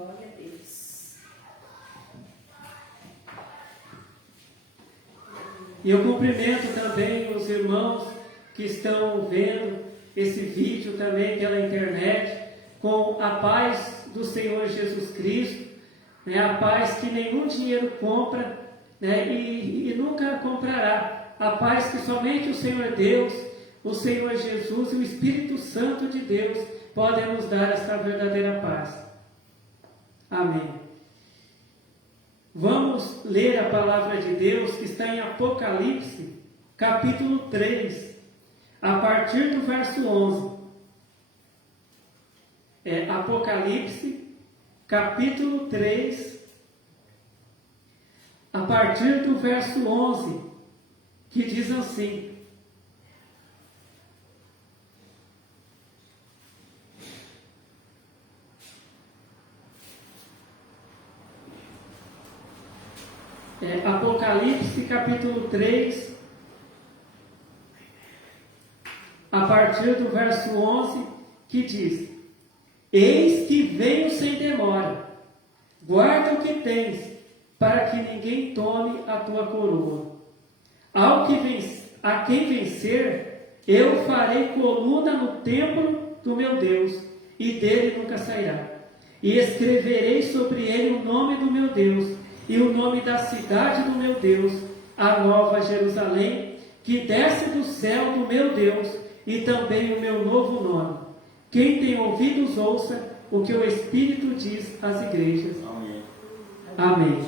Glória a Deus. E eu cumprimento também os irmãos que estão vendo esse vídeo também pela internet, com a paz do Senhor Jesus Cristo, né? A paz que nenhum dinheiro compra, né? E nunca comprará, a paz que somente o Senhor Deus, o Senhor Jesus e o Espírito Santo de Deus podem nos dar essa verdadeira paz. Amém. Vamos ler a palavra de Deus que está em Apocalipse, capítulo 3, a partir do verso 11. Apocalipse, capítulo 3, a partir do verso 11, que diz assim: Apocalipse capítulo 3, a partir do verso 11, que diz: Eis que venho sem demora, guarda o que tens, para que ninguém tome a tua coroa. A quem vencer, eu farei coluna no templo do meu Deus, e dele nunca sairá. E escreverei sobre ele o nome do meu Deus, e o nome da cidade do meu Deus, a nova Jerusalém, que desce do céu do meu Deus, e também o meu novo nome. Quem tem ouvidos, ouça o que o Espírito diz às igrejas. Amém. Amém.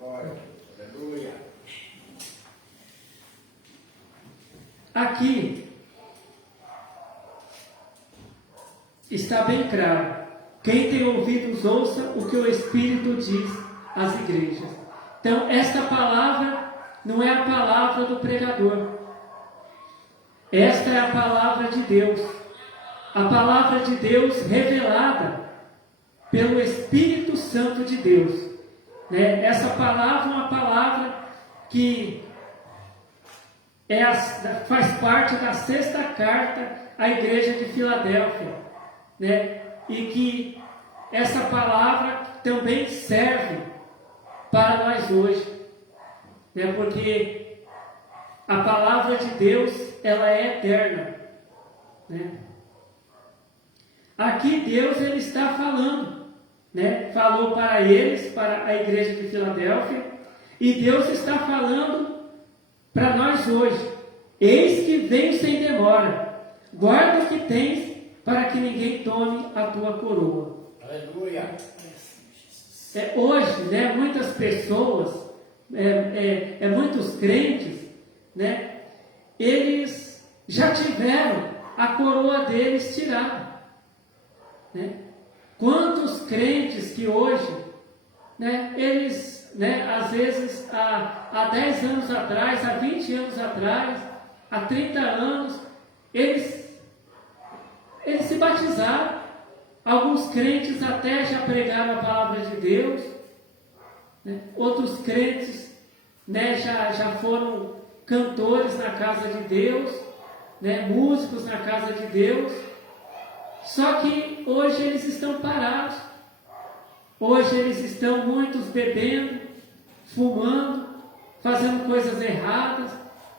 Glória. Aleluia. Aqui está bem claro. Quem tem ouvidos, ouça o que o Espírito diz às igrejas. Então, esta palavra não é a palavra do pregador. Esta é a palavra de Deus. A palavra de Deus revelada pelo Espírito Santo de Deus. Essa palavra é uma palavra que faz parte da 6ª carta à igreja de Filadélfia. E que essa palavra também serve para nós hoje, porque a palavra de Deus, ela é eterna, Aqui Deus, ele está falando, falou para eles, para a igreja de Filadélfia, e Deus está falando para nós hoje: eis que venho sem demora, guarda o que tens, para que ninguém tome a tua coroa. Aleluia. Hoje, muitas pessoas, muitos crentes, eles já tiveram a coroa deles tirada. Quantos crentes que hoje, eles, às vezes, há 10 anos atrás, há 20 anos atrás, há 30 anos, eles se batizaram. Alguns crentes até já pregaram a palavra de Deus, outros crentes, já foram cantores na casa de Deus, músicos na casa de Deus. Só que hoje eles estão parados. Hoje eles estão muitos bebendo, fumando, fazendo coisas erradas,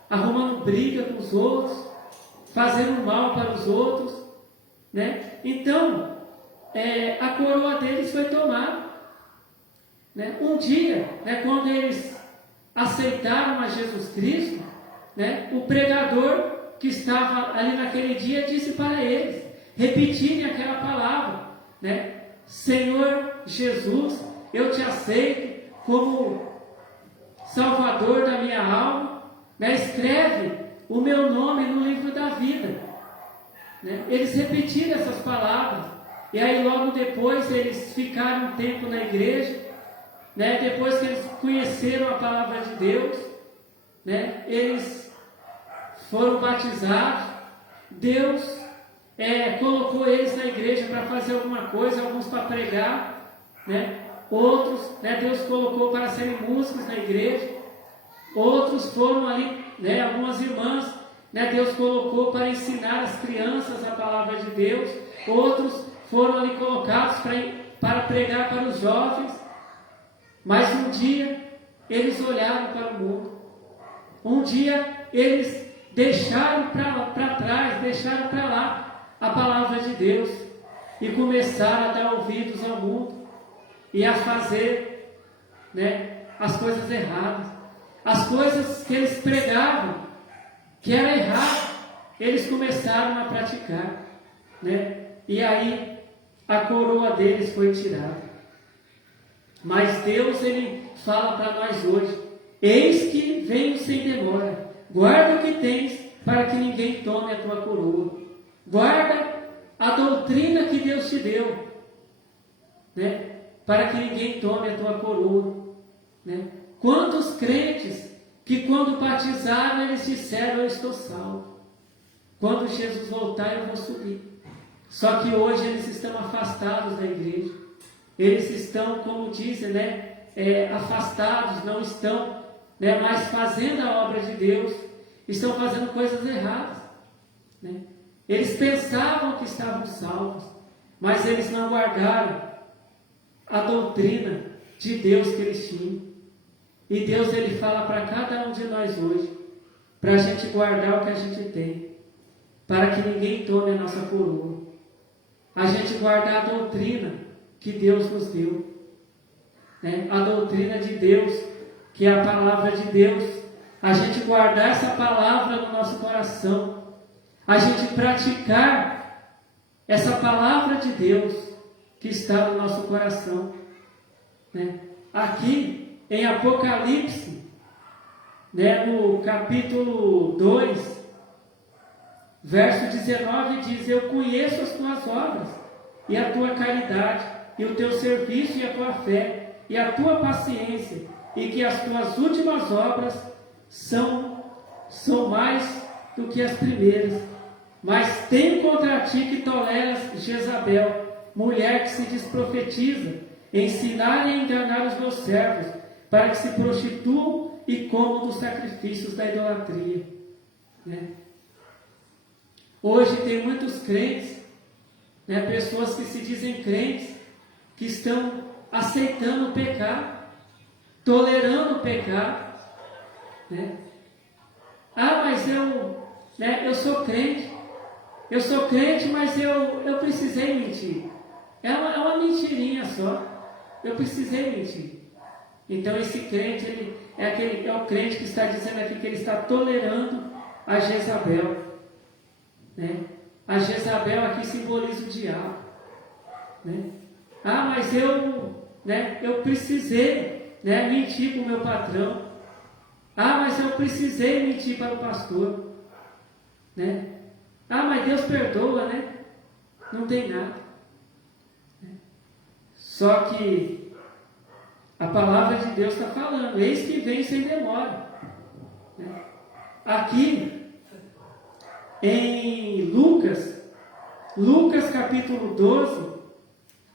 arrumando briga com os outros, fazendo mal para os outros, Então, a coroa deles foi tomada. Um dia, quando eles aceitaram a Jesus Cristo, o pregador que estava ali naquele dia disse para eles repetirem aquela palavra, Senhor Jesus, eu te aceito como Salvador da minha alma, escreve o meu nome no livro da vida. Eles repetiram essas palavras, e aí logo depois eles ficaram um tempo na igreja, depois que eles conheceram a palavra de Deus, eles foram batizados. Deus colocou eles na igreja para fazer alguma coisa, alguns para pregar, outros, Deus colocou para serem músicos na igreja, outros foram ali, algumas irmãs, Deus colocou para ensinar as crianças a palavra de Deus, outros foram ali colocados para pregar para os jovens, mas um dia eles olharam para o mundo, um dia eles deixaram para trás, deixaram para lá a palavra de Deus e começaram a dar ouvidos ao mundo e a fazer, as coisas erradas, as coisas que eles pregavam, que era errado, eles começaram a praticar, e aí a coroa deles foi tirada. Mas Deus, Ele fala para nós hoje: eis que venho sem demora, guarda o que tens, para que ninguém tome a tua coroa. Guarda a doutrina que Deus te deu, para que ninguém tome a tua coroa. Quantos crentes que quando batizaram eles disseram: eu estou salvo, quando Jesus voltar eu vou subir. Só que hoje eles estão afastados da igreja, eles estão, como dizem, afastados, não estão mais fazendo a obra de Deus, estão fazendo coisas erradas. Eles pensavam que estavam salvos, mas eles não guardaram a doutrina de Deus que eles tinham. E Deus, Ele fala para cada um de nós hoje, para a gente guardar o que a gente tem, para que ninguém tome a nossa coroa. A gente guardar a doutrina que Deus nos deu, a doutrina de Deus, que é a palavra de Deus. A gente guardar essa palavra no nosso coração, a gente praticar essa palavra de Deus que está no nosso coração. Aqui em Apocalipse, no capítulo 2, verso 19, diz: eu conheço as tuas obras, e a tua caridade, e o teu serviço, e a tua fé, e a tua paciência, e que as tuas últimas obras são mais do que as primeiras. Mas tenho contra ti que toleras Jezabel, mulher que se desprofetiza, ensinar e enganar os meus servos, para que se prostituam e comam dos sacrifícios da idolatria. Hoje tem muitos crentes, pessoas que se dizem crentes, que estão aceitando o pecado, tolerando o pecado. Mas eu sou crente, mas eu precisei mentir. É uma mentirinha só, eu precisei mentir. Então esse crente, ele é o crente que está dizendo aqui que ele está tolerando a Jezabel. A Jezabel aqui simboliza o diabo. Mas eu precisei mentir para o meu patrão. Mas eu precisei mentir para o pastor. Mas Deus perdoa, Não tem nada. Só que a palavra de Deus está falando: eis que vem sem demora. Aqui em Lucas capítulo 12,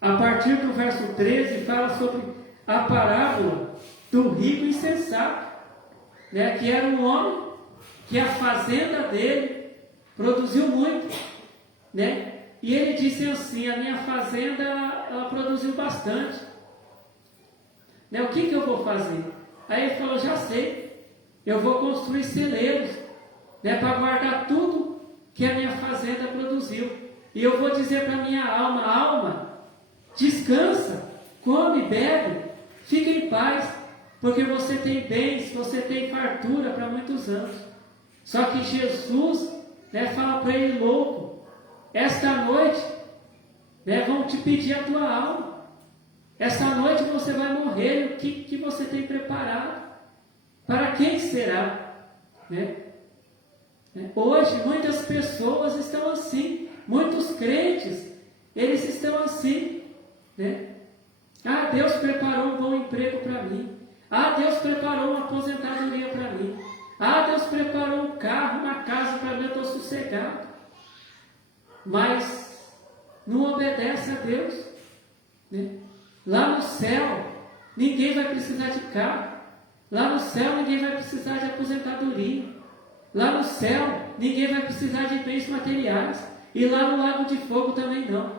a partir do verso 13, fala sobre a parábola do rico insensato, que era um homem que a fazenda dele produziu muito, e ele disse assim: a minha fazenda ela produziu bastante, o que eu vou fazer? Aí ele falou: já sei, eu vou construir celeiros, para guardar tudo que a minha fazenda produziu, e eu vou dizer para a minha alma: descansa, come, bebe, fica em paz, porque você tem bens, você tem fartura para muitos anos. Só que Jesus fala para ele: louco, esta noite vão te pedir a tua alma, esta noite você vai morrer. O que você tem preparado? Para quem será? Hoje muitas pessoas estão assim, muitos crentes, eles estão assim, Deus preparou um bom emprego para mim, Deus preparou uma aposentadoria para mim, Deus preparou um carro, uma casa para mim, eu estou sossegado. Mas não obedece a Deus. Lá no céu ninguém vai precisar de carro, lá no céu ninguém vai precisar de aposentadoria, lá no céu ninguém vai precisar de bens materiais, e lá no lago de fogo também não.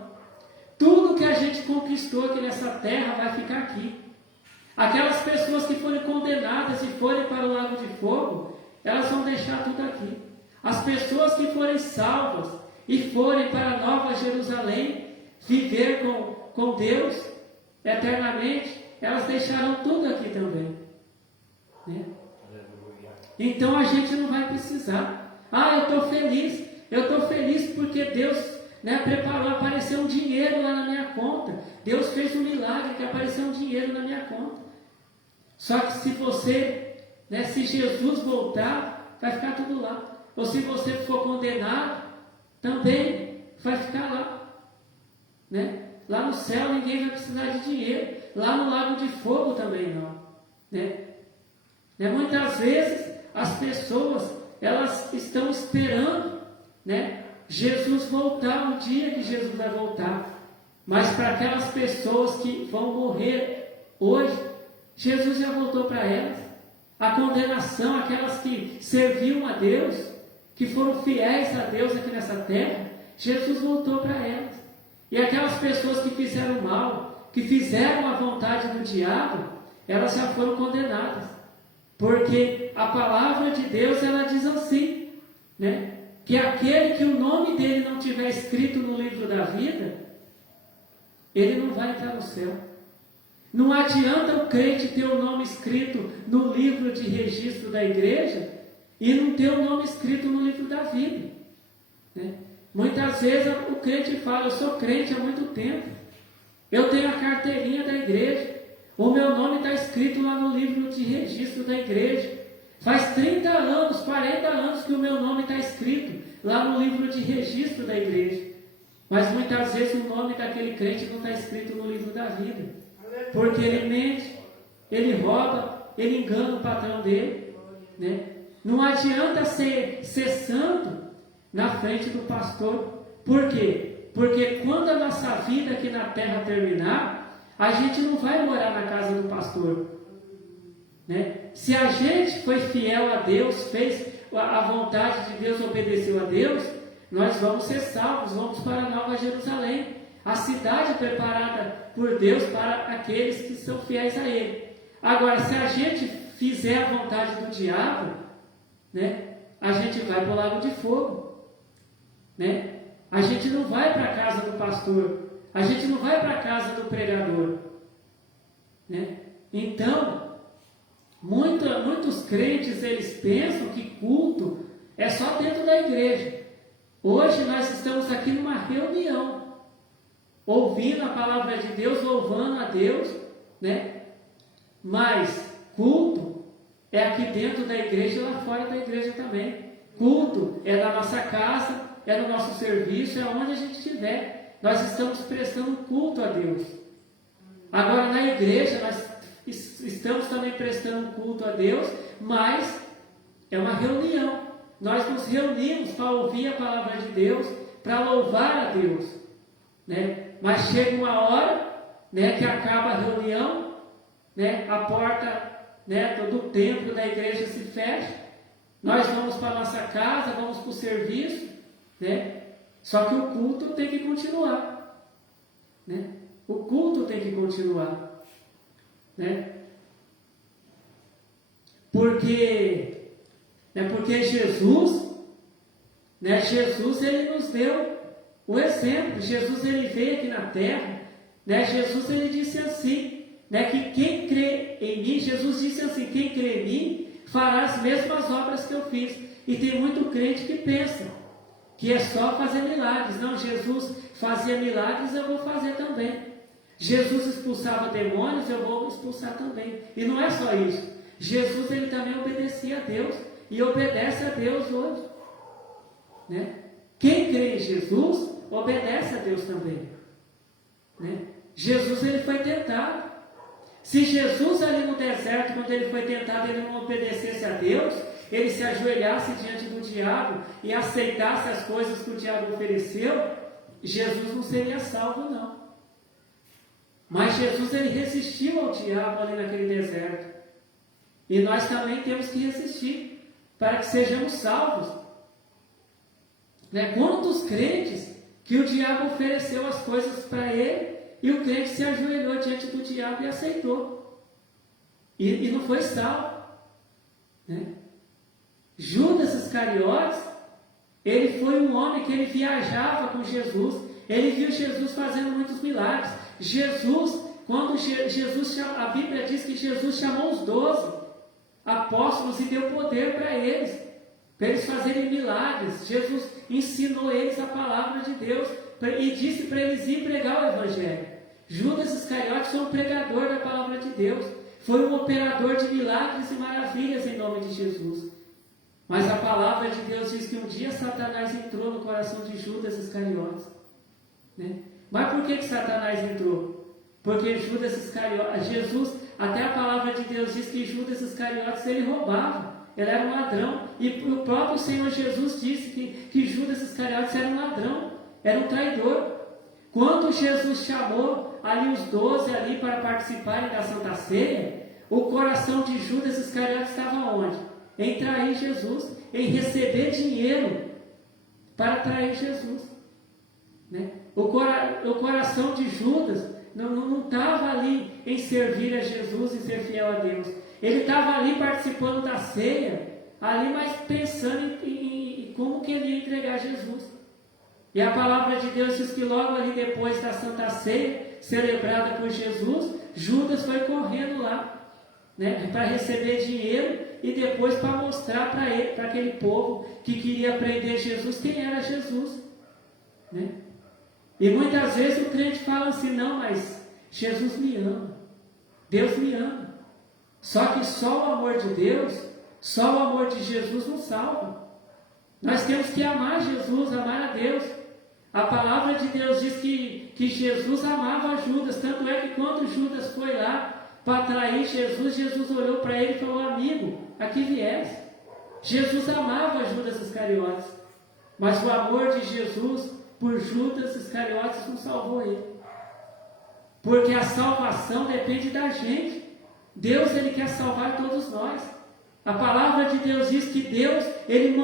Tudo que a gente conquistou aqui nessa terra vai ficar aqui. Aquelas pessoas que forem condenadas e forem para o lago de fogo, elas vão deixar tudo aqui. As pessoas que forem salvas e forem para a Nova Jerusalém, viver com Deus eternamente, elas deixarão tudo aqui também. Né? Então a gente não vai precisar. Eu estou feliz porque Deus, né, preparou, apareceu um dinheiro lá na minha conta. Deus fez um milagre que apareceu um dinheiro na minha conta. Só que se você, né, se Jesus voltar, vai ficar tudo lá. Ou se você for condenado, também vai ficar lá. Né? Lá no céu ninguém vai precisar de dinheiro. Lá no lago de fogo também não. Né? Muitas vezes as pessoas, elas estão esperando, né, Jesus voltar, um dia que Jesus vai voltar. Mas para aquelas pessoas que vão morrer hoje, Jesus já voltou para elas. A condenação, aquelas que serviam a Deus, que foram fiéis a Deus aqui nessa terra, Jesus voltou para elas. E aquelas pessoas que fizeram mal, que fizeram a vontade do diabo, elas já foram condenadas. Porque a palavra de Deus, ela diz assim, né, que aquele que o nome dele não tiver escrito no livro da vida, ele não vai entrar no céu. Não adianta o crente ter o nome escrito no livro de registro da igreja e não ter o nome escrito no livro da vida. Né? Muitas vezes o crente fala, eu sou crente há muito tempo, eu tenho a carteirinha da igreja, o meu nome está escrito lá no livro de registro da igreja. Faz 30 anos, 40 anos que o meu nome está escrito lá no livro de registro da igreja. Mas muitas vezes o nome daquele crente não está escrito no livro da vida. Porque ele mente, ele rouba, ele engana o patrão dele. Né? Não adianta ser santo na frente do pastor. Por quê? Porque quando a nossa vida aqui na terra terminar, a gente não vai morar na casa do pastor. Né? Se a gente foi fiel a Deus, fez a vontade de Deus, obedeceu a Deus, nós vamos ser salvos, vamos para a Nova Jerusalém, a cidade preparada por Deus para aqueles que são fiéis a Ele. Agora, se a gente fizer a vontade do diabo, né, a gente vai para o lago de fogo. Né? A gente não vai para a casa do pastor, a gente não vai para a casa do pregador. Né? Então, muitos crentes, eles pensam que culto é só dentro da igreja. Hoje nós estamos aqui numa reunião, ouvindo a palavra de Deus, louvando a Deus, né? Mas culto é aqui dentro da igreja e lá fora da igreja também. Culto é na nossa casa, é no nosso serviço, é onde a gente estiver. Nós estamos prestando culto a Deus. Agora na igreja nós estamos também prestando culto a Deus, mas é uma reunião. Nós nos reunimos para ouvir a palavra de Deus, para louvar a Deus. Né? Mas chega uma hora, né, que acaba a reunião, né, a porta, né, do templo da igreja se fecha, nós vamos para a nossa casa, vamos para o serviço, né? Só que o culto tem que continuar. Né? O culto tem que continuar. Né? Porque Jesus, né, Jesus ele nos deu o exemplo. Jesus ele veio aqui na terra, né, Jesus ele disse assim, né, que quem crê em mim, Jesus disse assim, quem crê em mim fará as mesmas obras que eu fiz. E tem muito crente que pensa que é só fazer milagres. Não, Jesus fazia milagres, eu vou fazer também. Jesus expulsava demônios, eu vou expulsar também. E não é só isso. Jesus ele também obedecia a Deus e obedece a Deus hoje. Né? Quem crê em Jesus, obedece a Deus também. Né? Jesus ele foi tentado. Se Jesus ali no deserto, quando ele foi tentado, ele não obedecesse a Deus, ele se ajoelhasse diante do diabo e aceitasse as coisas que o diabo ofereceu, Jesus não seria salvo não. Mas Jesus ele resistiu ao diabo ali naquele deserto. E nós também temos que resistir para que sejamos salvos. Né? Quantos crentes que o diabo ofereceu as coisas para ele e o crente se ajoelhou diante do diabo e aceitou. E não foi salvo. Né? Judas Iscariotes, ele foi um homem que ele viajava com Jesus, ele viu Jesus fazendo muitos milagres. Quando Jesus, a Bíblia diz que Jesus chamou os 12 apóstolos e deu poder para eles fazerem milagres. Jesus ensinou eles a palavra de Deus e disse para eles ir pregar o Evangelho. Judas Iscariotes foi um pregador da palavra de Deus, foi um operador de milagres e maravilhas em nome de Jesus. Mas a palavra de Deus diz que um dia Satanás entrou no coração de Judas Iscariotes. Né? Mas por que Satanás entrou? Porque Judas Iscariotes, Jesus, até a palavra de Deus diz que Judas Iscariotes ele roubava, ele era um ladrão. E o próprio Senhor Jesus disse que Judas Iscariotes era um ladrão, era um traidor. Quando Jesus chamou ali os 12 ali para participarem da Santa Ceia, o coração de Judas Iscariotes estava onde? Em trair Jesus, em receber dinheiro para trair Jesus. Né? O coração de Judas não estava ali em servir a Jesus e ser fiel a Deus. Ele estava ali participando da ceia, ali mas pensando em como que ele ia entregar Jesus. E a palavra de Deus diz que logo ali depois da Santa Ceia, celebrada por Jesus, Judas foi correndo lá, né, para receber dinheiro e depois para mostrar para aquele povo que queria prender Jesus, quem era Jesus. Né? E muitas vezes o crente fala assim, não, mas Jesus me ama, Deus me ama. Só que só o amor de Deus, só o amor de Jesus nos salva. Nós temos que amar Jesus, amar a Deus. A palavra de Deus diz que Jesus amava Judas, tanto é que quando Judas foi lá para trair Jesus, Jesus olhou para ele e falou, amigo, aqui viesse. Jesus amava Judas Iscariotes, mas o amor de Jesus por Judas Iscariotes não salvou ele. Porque a salvação depende da gente. Deus, ele quer salvar todos nós. A palavra de Deus diz que Deus, ele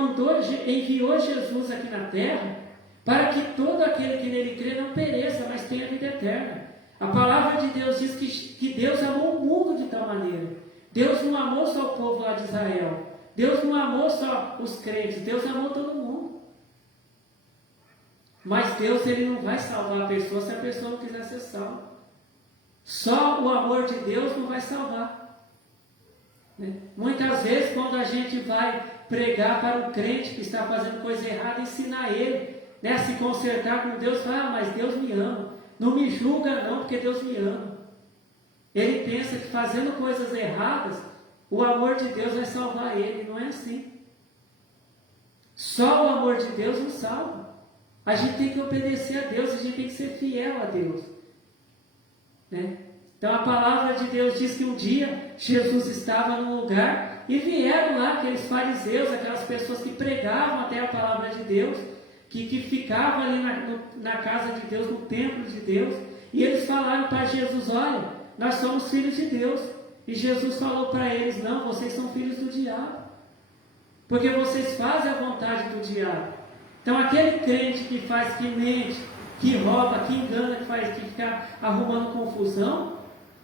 enviou Jesus aqui na terra para que todo aquele que nele crê não pereça, mas tenha vida eterna. A palavra de Deus diz que Deus amou o mundo de tal maneira. Deus não amou só o povo lá de Israel. Deus não amou só os crentes. Deus amou todo mundo. Mas Deus, ele não vai salvar a pessoa se a pessoa não quiser ser salva. Só o amor de Deus não vai salvar. Né? Muitas vezes, quando a gente vai pregar para um crente que está fazendo coisa errada, ensinar ele, né, a se consertar com Deus, fala, mas Deus me ama. Não me julga não, porque Deus me ama. Ele pensa que fazendo coisas erradas, o amor de Deus vai salvar ele. Não é assim. Só o amor de Deus nos salva. A gente tem que obedecer a Deus, a gente tem que ser fiel a Deus. Né? Então a palavra de Deus diz que um dia Jesus estava num lugar e vieram lá aqueles fariseus, aquelas pessoas que pregavam até a palavra de Deus, que ficavam ali na casa de Deus, no templo de Deus, e eles falaram para Jesus, olha, nós somos filhos de Deus. E Jesus falou para eles, não, vocês são filhos do diabo, porque vocês fazem a vontade do diabo. Então aquele crente que faz, que mente, que rouba, que engana, que fica arrumando confusão,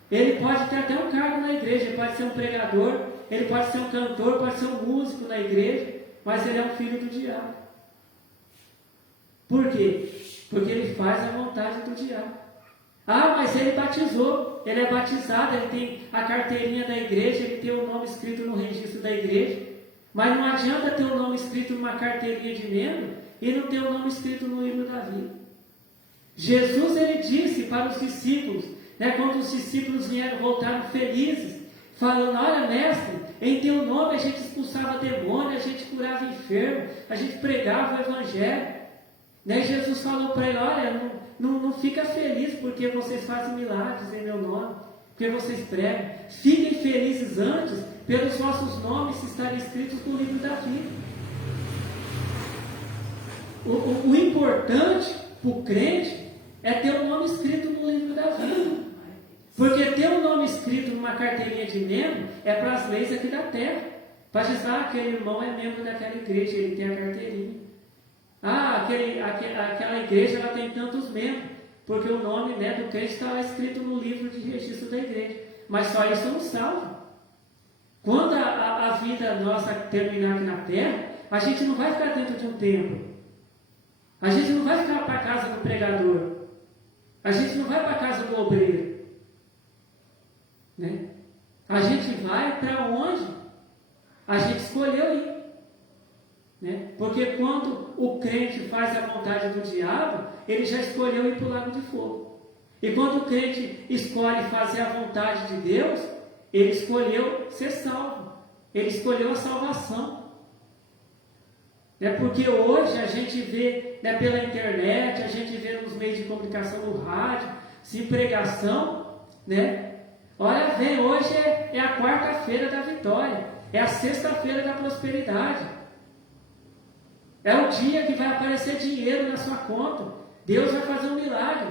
ele pode ter até um cargo na igreja, ele pode ser um pregador, ele pode ser um cantor, pode ser um músico na igreja, mas ele é um filho do diabo. Por quê? Porque ele faz a vontade do diabo. Ah, mas ele batizou, ele é batizado, ele tem a carteirinha da igreja, ele tem o nome escrito no registro da igreja, mas não adianta ter o nome escrito numa carteirinha de membro e não ter o nome escrito no livro da vida. Jesus, ele disse para os discípulos, né, quando os discípulos voltaram felizes, falando, olha mestre, em teu nome a gente expulsava demônio, a gente curava enfermo, a gente pregava o evangelho. Né? Jesus falou para ele, olha, não fica feliz porque vocês fazem milagres em meu nome, porque vocês pregam. Fiquem felizes antes pelos vossos nomes estarem escritos no livro da vida. O importante para o crente é ter o nome escrito no livro da vida. Porque ter o nome escrito numa carteirinha de membro é para as leis aqui da terra. Para dizer, aquele irmão é membro daquela igreja, ele tem a carteirinha. aquela igreja ela tem tantos membros, porque o nome, né, do crente está lá escrito no livro de registro da igreja. Mas só isso não salva. Quando a vida nossa terminar aqui na terra, a gente não vai ficar dentro de um templo. A gente não vai ficar para a casa do pregador. A gente não vai para a casa do obreiro. Né? A gente vai para onde a gente escolheu ir. Né? Porque quando o crente faz a vontade do diabo, ele já escolheu ir para o lago de fogo. E quando o crente escolhe fazer a vontade de Deus, ele escolheu ser salvo. Ele escolheu a salvação. Porque hoje a gente vê, né, pela internet, a gente vê nos meios de comunicação, no rádio, sem pregação, né? Olha, vem, hoje é a quarta-feira da vitória, é a sexta-feira da prosperidade, é o dia que vai aparecer dinheiro na sua conta, Deus vai fazer um milagre,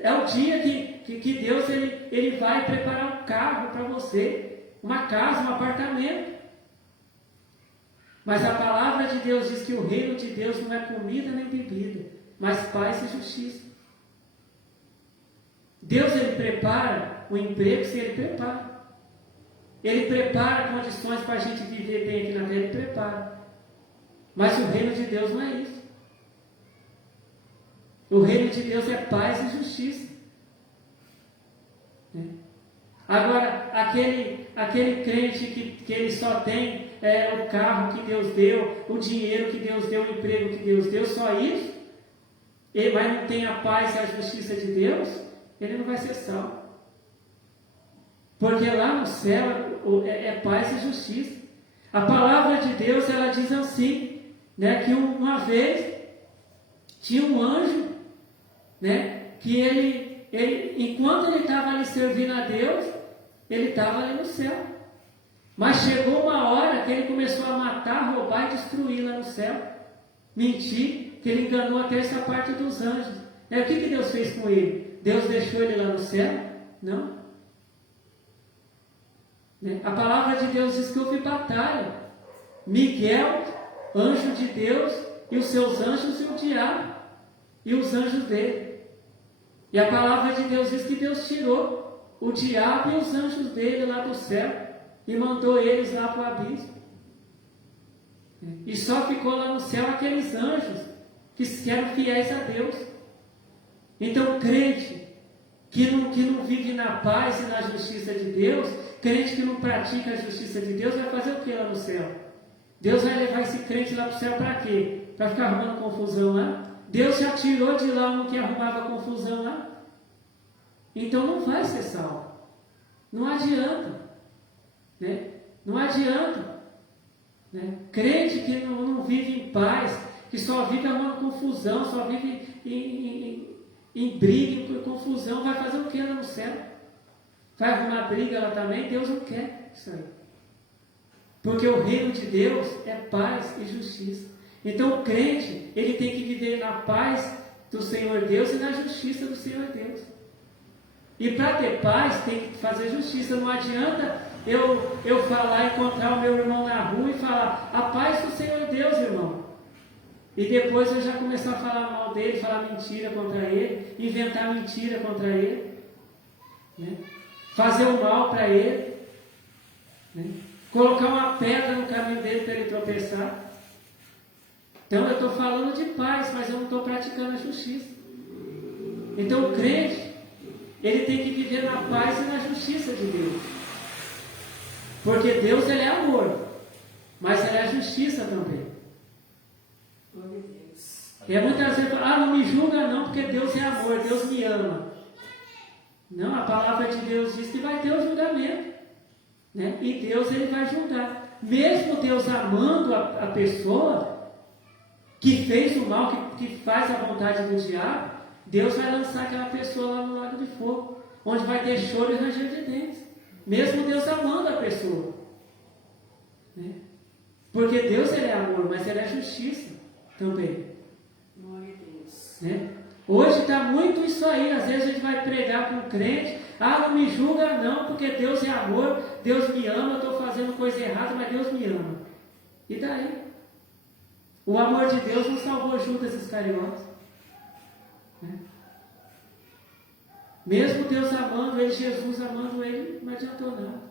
é o dia que Deus ele vai preparar um carro para você, uma casa, um apartamento. Mas a palavra de Deus diz que o reino de Deus não é comida nem bebida, mas paz e justiça. Deus ele prepara o emprego, se ele prepara. Ele prepara condições para a gente viver bem aqui na terra, ele prepara. Mas o reino de Deus não é isso. O reino de Deus é paz e justiça. Agora, aquele crente que ele só tem o carro que Deus deu, o dinheiro que Deus deu, o emprego que Deus deu, só isso, mas não tem a paz e a justiça de Deus, ele não vai ser salvo. Porque lá no céu é paz e justiça. A palavra de Deus, ela diz assim, né, que uma vez tinha um anjo, né, que ele enquanto ele estava ali servindo a Deus, ele estava ali no céu. Mas chegou uma hora que ele começou a matar, roubar e destruir lá no céu. Mentir, que ele enganou a terça parte dos anjos. O que Deus fez com ele? Deus deixou ele lá no céu? Não. A palavra de Deus diz que houve batalha. Miguel, anjo de Deus, e os seus anjos e o diabo, e os anjos dele. E a palavra de Deus diz que Deus tirou o diabo e os anjos dele lá do céu e mandou eles lá para o abismo. E só ficou lá no céu aqueles anjos que eram fiéis a Deus. Então, crente que não vive na paz e na justiça de Deus, crente que não pratica a justiça de Deus, vai fazer o que lá no céu? Deus vai levar esse crente lá para o céu para quê? Para ficar arrumando confusão lá? Deus já tirou de lá um que arrumava confusão lá. Então não vai ser salvo. Não adianta. Não adianta. Crente que não vive em paz, que só vive arrumando confusão, só vive em briga, em confusão, vai fazer o que lá no céu? Vai arrumar briga lá também? Deus não quer isso aí. Porque o reino de Deus é paz e justiça. Então o crente, ele tem que viver na paz do Senhor Deus e na justiça do Senhor Deus. E para ter paz, tem que fazer justiça. Não adianta eu falar, encontrar o meu irmão na rua e falar, a paz do Senhor Deus, irmão. E depois eu já começar a falar mal dele, falar mentira contra ele, inventar mentira contra ele, fazer o mal para ele, colocar uma pedra no caminho dele para ele tropeçar. Então eu estou falando de paz, mas eu não estou praticando a justiça. Então o crente, ele tem que viver na paz e na justiça de Deus. Porque Deus, ele é amor, mas ele é justiça também. E muitas vezes, não me julga não, porque Deus é amor, Deus me ama. Não, a palavra de Deus diz que vai ter o julgamento. E Deus, ele vai julgar. Mesmo Deus amando a pessoa que fez o mal, que faz a vontade do diabo, Deus vai lançar aquela pessoa lá no lago de fogo, onde vai ter choro e ranger de dentes. Mesmo Deus amando a pessoa. Porque Deus, ele é amor, mas ele é justiça também. Glória a Deus. Hoje está muito isso aí. Às vezes a gente vai pregar para um crente, não me julga não, porque Deus é amor, Deus me ama, eu estou fazendo coisa errada, mas Deus me ama. E daí? O amor de Deus não salvou Judas Iscariotes. Né? Mesmo Deus amando ele, Jesus amando ele, não adiantou nada.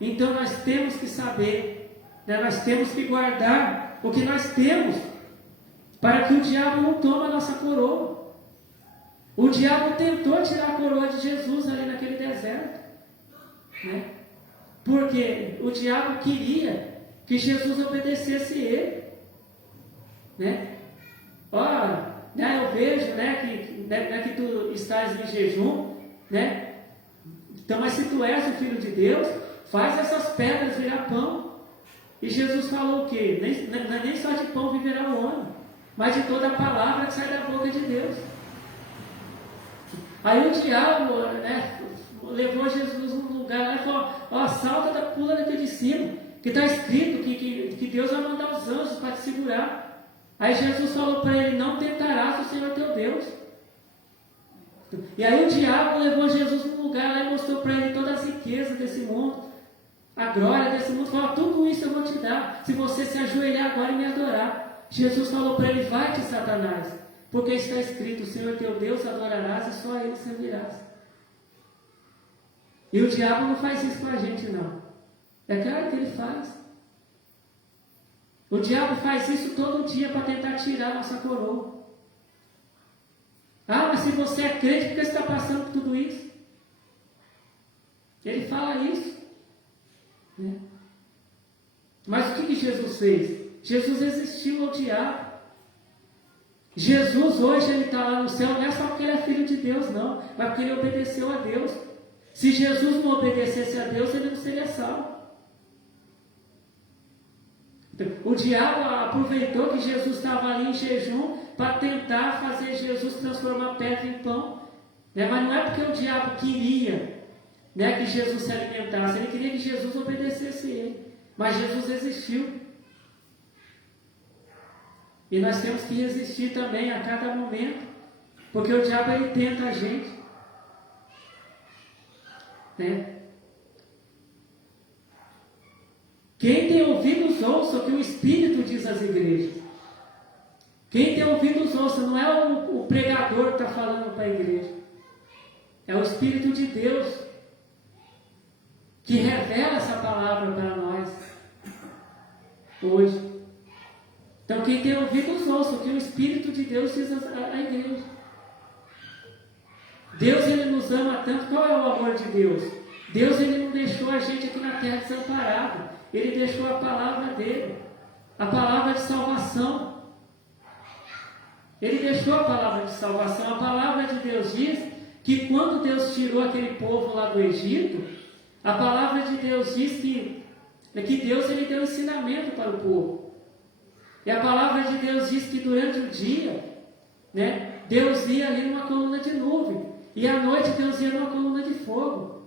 Então nós temos que saber, né? Nós temos que guardar o que nós temos, para que o diabo não tome a nossa coroa. O diabo tentou tirar a coroa de Jesus ali naquele deserto. Né? Porque o diabo queria que Jesus obedecesse ele. Né? Ora, né, eu vejo, né, que tu estás em jejum, né? Então, mas se tu és o Filho de Deus, faz essas pedras virar pão. E Jesus falou o quê? Nem só de pão viverá o homem, mas de toda a palavra que sai da boca de Deus. Aí o diabo, né, levou Jesus num lugar lá e falou: ó, salta da pula daqui de cima, que está escrito que Deus vai mandar os anjos para te segurar. Aí Jesus falou para ele: não tentarás o Senhor teu Deus. E aí o diabo levou Jesus num lugar lá e mostrou para ele todas as riquezas desse mundo, a glória desse mundo. Falou: tudo isso eu vou te dar, se você se ajoelhar agora e me adorar. Jesus falou para ele: vai-te, Satanás, porque está escrito: o Senhor teu Deus adorarás e só a Ele servirás. E o diabo não faz isso com a gente, não. É claro que ele faz. O diabo faz isso todo dia para tentar tirar a nossa coroa. Ah, mas se você é crente, por que você está passando por tudo isso? Ele fala isso. Né? Mas o que Jesus fez? Jesus resistiu ao diabo. Jesus hoje ele está lá no céu, não é só porque ele é filho de Deus, não, mas porque ele obedeceu a Deus. Se Jesus não obedecesse a Deus, ele não seria salvo. O diabo aproveitou que Jesus estava ali em jejum para tentar fazer Jesus transformar pedra em pão. Né? Mas não é porque o diabo queria, né, que Jesus se alimentasse, ele queria que Jesus obedecesse ele. Mas Jesus resistiu. E nós temos que resistir também a cada momento, porque o diabo ele tenta a gente. Né? Quem tem ouvidos ouça o que o Espírito diz às igrejas. Quem tem ouvidos ouça, não é o pregador que está falando para a igreja. É o Espírito de Deus que revela essa palavra para nós hoje. Então quem tem ouvidos ouça o que o Espírito de Deus diz à igreja. Deus ele nos ama tanto. Qual é o amor de Deus? Deus ele não deixou a gente aqui na terra desamparado. Ele deixou a palavra dele, a palavra de salvação. Ele deixou a palavra de salvação. A palavra de Deus diz que quando Deus tirou aquele povo lá do Egito, a palavra de Deus diz que Deus ele deu ensinamento para o povo. E a palavra de Deus diz que durante o dia, né, Deus ia ali numa coluna de nuvem, e à noite Deus ia numa coluna de fogo.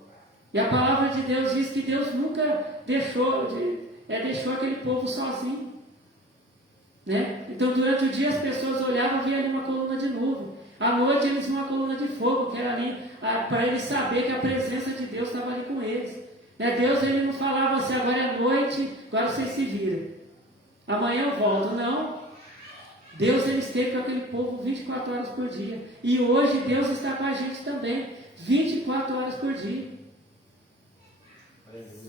E a palavra de Deus diz que Deus nunca deixou aquele povo sozinho. Né? Então durante o dia as pessoas olhavam e viam ali uma coluna de nuvem. À noite eles viam uma coluna de fogo, que era ali para eles saberem que a presença de Deus estava ali com eles. Né? Deus ele não falava assim: agora é noite, agora vocês se viram, amanhã eu volto. Não. Deus ele esteve com aquele povo 24 horas por dia. E hoje Deus está com a gente também 24 horas por dia.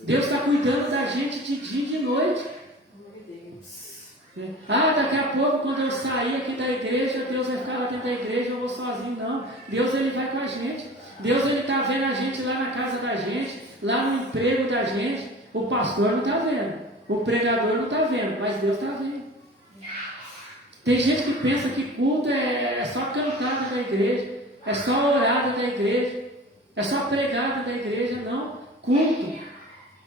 Deus está cuidando da gente de dia e de noite. Daqui a pouco, quando eu sair aqui da igreja, Deus vai ficar lá dentro da igreja, eu vou sozinho. Não, Deus ele vai com a gente. Deus ele está vendo a gente lá na casa da gente, lá no emprego da gente. O pastor não está vendo, o pregador não está vendo, mas Deus está vendo. Tem gente que pensa que culto é só cantada da igreja, é só orada da igreja, é só pregada da igreja. Não, culto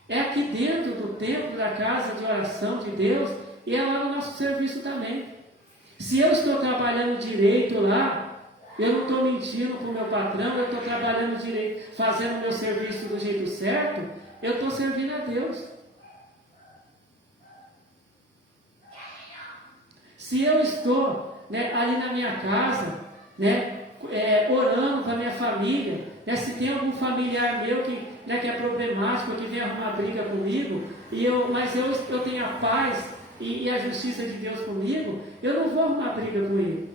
é aqui dentro do templo, da casa de oração de Deus, e é lá no nosso serviço também. Se eu estou trabalhando direito lá, eu não estou mentindo para o meu patrão, eu estou trabalhando direito, fazendo o meu serviço do jeito certo, eu estou servindo a Deus. Se eu estou, né, ali na minha casa, né, orando para a minha família, né, se tem algum familiar meu que é problemático, que vem arrumar briga comigo, mas eu tenho a paz e a justiça de Deus comigo, eu não vou arrumar briga com ele.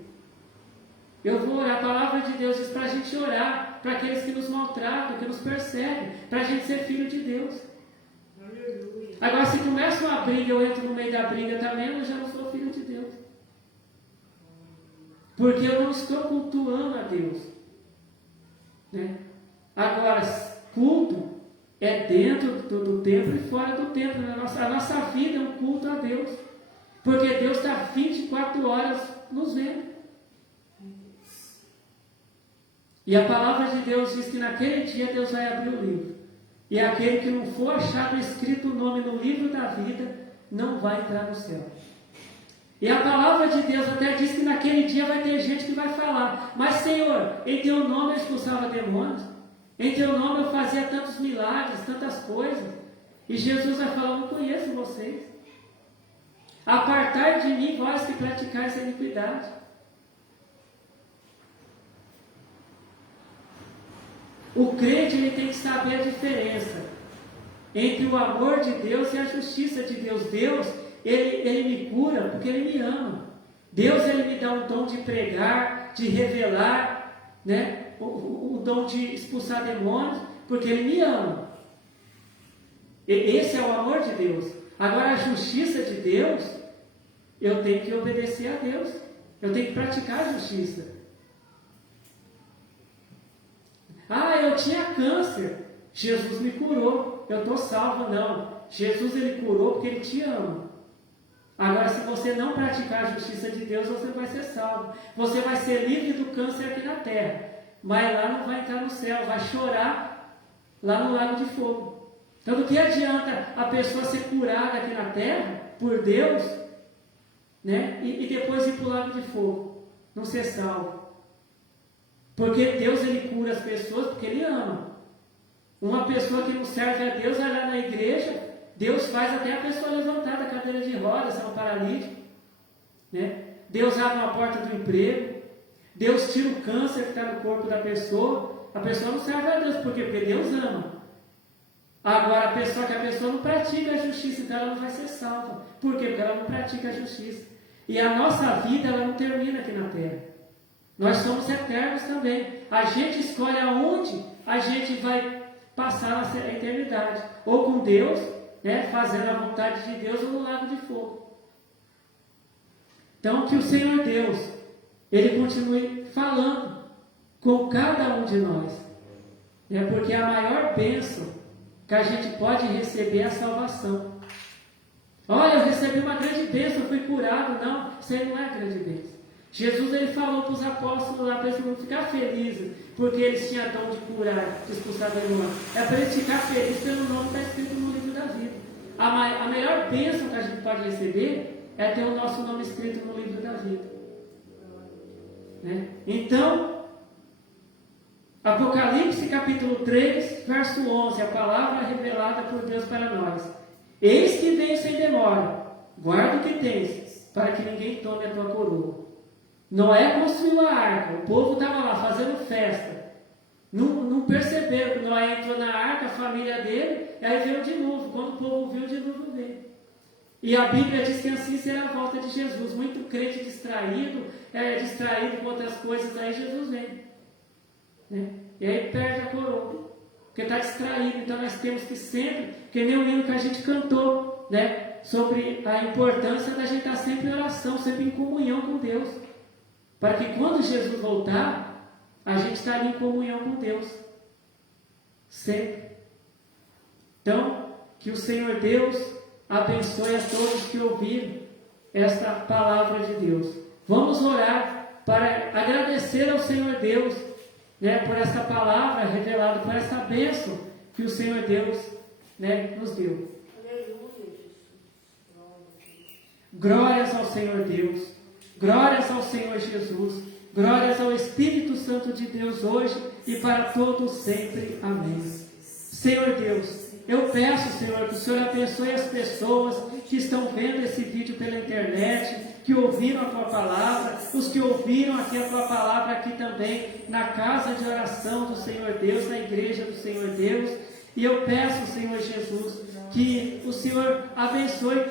Eu vou orar. A palavra de Deus diz para a gente orar para aqueles que nos maltratam, que nos perseguem, para a gente ser filho de Deus. Agora, se começa uma briga, eu entro no meio da briga também, eu já não sou filho de Deus. Porque eu não estou cultuando a Deus. Né? Agora, culto é dentro do templo e fora do templo. A nossa vida é um culto a Deus. Porque Deus está 24 horas nos vendo. E a palavra de Deus diz que naquele dia Deus vai abrir o livro. E aquele que não for achado escrito o nome no livro da vida, não vai entrar no céu. E a palavra de Deus até diz que naquele dia vai ter gente que vai falar: mas Senhor, em teu nome eu expulsava demônios, em teu nome eu fazia tantos milagres, tantas coisas. E Jesus vai falar: eu não conheço vocês. Apartai de mim, vós que praticais a iniquidade. O crente ele tem que saber a diferença entre o amor de Deus e a justiça de Deus. Deus, ele me cura porque Ele me ama. Deus, Ele me dá o dom de pregar, de revelar, né? o dom de expulsar demônios, porque Ele me ama. Esse é o amor de Deus. Agora, a justiça de Deus, eu tenho que obedecer a Deus. Eu tenho que praticar a justiça. Eu tinha câncer. Jesus me curou. Eu estou salvo. Não. Jesus, Ele curou porque Ele te ama. Agora, se você não praticar a justiça de Deus, você vai ser salvo. Você vai ser livre do câncer aqui na terra. Mas lá não vai entrar no céu. Vai chorar lá no lago de fogo. Então, do que adianta a pessoa ser curada aqui na terra, por Deus, né? E depois ir para o lago de fogo, não ser salvo? Porque Deus, Ele cura as pessoas porque Ele ama. Uma pessoa que não serve a Deus, vai lá na igreja, Deus faz até a pessoa levantar da cadeira de rodas, se é um paralítico, né? Deus abre uma porta do emprego, Deus tira o câncer que está no corpo da pessoa. A pessoa não serve a Deus, por quê? Porque Deus ama. Agora, a pessoa não pratica a justiça, então ela não vai ser salva. Por quê? Porque ela não pratica a justiça. E a nossa vida, ela não termina aqui na terra. Nós somos eternos também. A gente escolhe aonde a gente vai passar a eternidade. Ou com Deus, né, fazendo a vontade de Deus, ou no lago de fogo. Então, que o Senhor Deus, Ele continue falando com cada um de nós. Porque a maior bênção que a gente pode receber é a salvação. Olha, eu recebi uma grande bênção, fui curado. Não, isso aí não é grande bênção. Jesus, Ele falou para os apóstolos lá, para eles não ficar felizes, porque eles tinham dom de curar, de expulsar demônios. É para eles ficar felizes pelo nome que está escrito no livro da vida. A melhor bênção que a gente pode receber é ter o nosso nome escrito no livro da vida. Né? Então, Apocalipse capítulo 3, verso 11, a palavra revelada por Deus para nós. Eis que venho sem demora, guarda o que tens, para que ninguém tome a tua coroa. Noé construiu a arca, o povo estava lá fazendo festa. Não perceberam que Noé entrou na arca, a família dele, aí veio o dilúvio. Quando o povo viu, o dilúvio veio. E a Bíblia diz que assim será a volta de Jesus. Muito crente distraído com outras coisas, aí Jesus vem. Né? E aí perde a coroa, porque está distraído. Então nós temos que sempre, que nem o hino que a gente cantou, né? Sobre a importância da gente estar sempre em oração, sempre em comunhão com Deus, para que quando Jesus voltar, a gente está ali em comunhão com Deus, sempre. Então, que o Senhor Deus abençoe a todos que ouviram esta palavra de Deus. Vamos orar para agradecer ao Senhor Deus, né, por essa palavra revelada, por essa bênção que o Senhor Deus, né, nos deu. Glórias ao Senhor Deus. Glórias ao Senhor Jesus, glórias ao Espírito Santo de Deus hoje e para todos sempre. Amém. Senhor Deus, eu peço, Senhor, que o Senhor abençoe as pessoas que estão vendo esse vídeo pela internet, que ouviram a Tua Palavra, os que ouviram aqui a Tua Palavra aqui também, na casa de oração do Senhor Deus, na igreja do Senhor Deus. E eu peço, Senhor Jesus, que o Senhor abençoe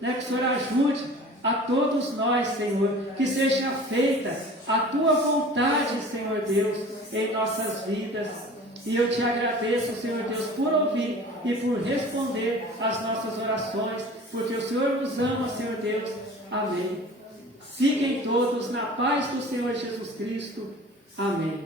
né, que o Senhor ajude a todos nós, Senhor, que seja feita a Tua vontade, Senhor Deus, em nossas vidas. E eu te agradeço, Senhor Deus, por ouvir e por responder às nossas orações, porque o Senhor nos ama, Senhor Deus. Amém. Fiquem todos na paz do Senhor Jesus Cristo. Amém.